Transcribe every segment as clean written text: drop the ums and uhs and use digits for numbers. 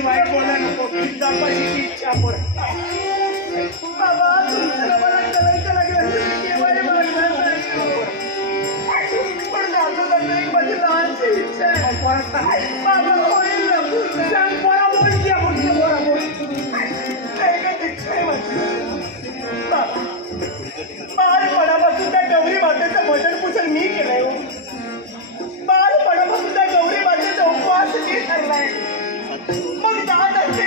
वाईट बोला नको इच्छा बाबा मला करायचं लागलं पण माझी लहानशी इच्छा आहे बाबा होईल एकच इच्छा आहे माझी बाळपणापासून त्या गौरी मातेचं भजन पूजन मी केलंय बाळपणापासून त्या गौरी मातेचा उपवास मी ठरलाय मग जात असते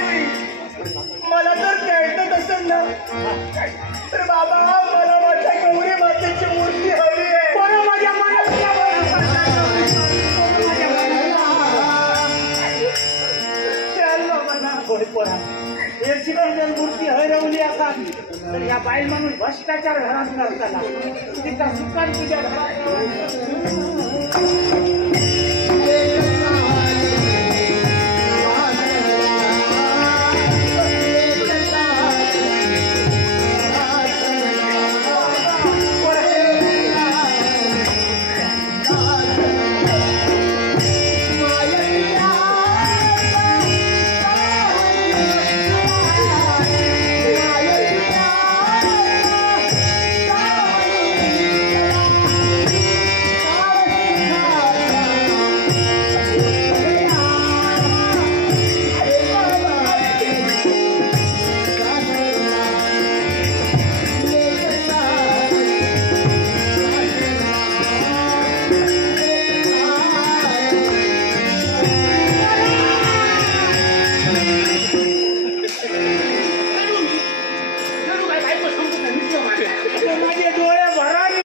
मला जर कळत असेल ना तर बाबा मला माझ्या गौरी मातेची मूर्ती हवी आहे माझ्या याची पण जर मूर्ती हरवली असावी तर या बाई म्हणून भ्रष्टाचार घरात करताना तिचा सुखान तुझ्या घरात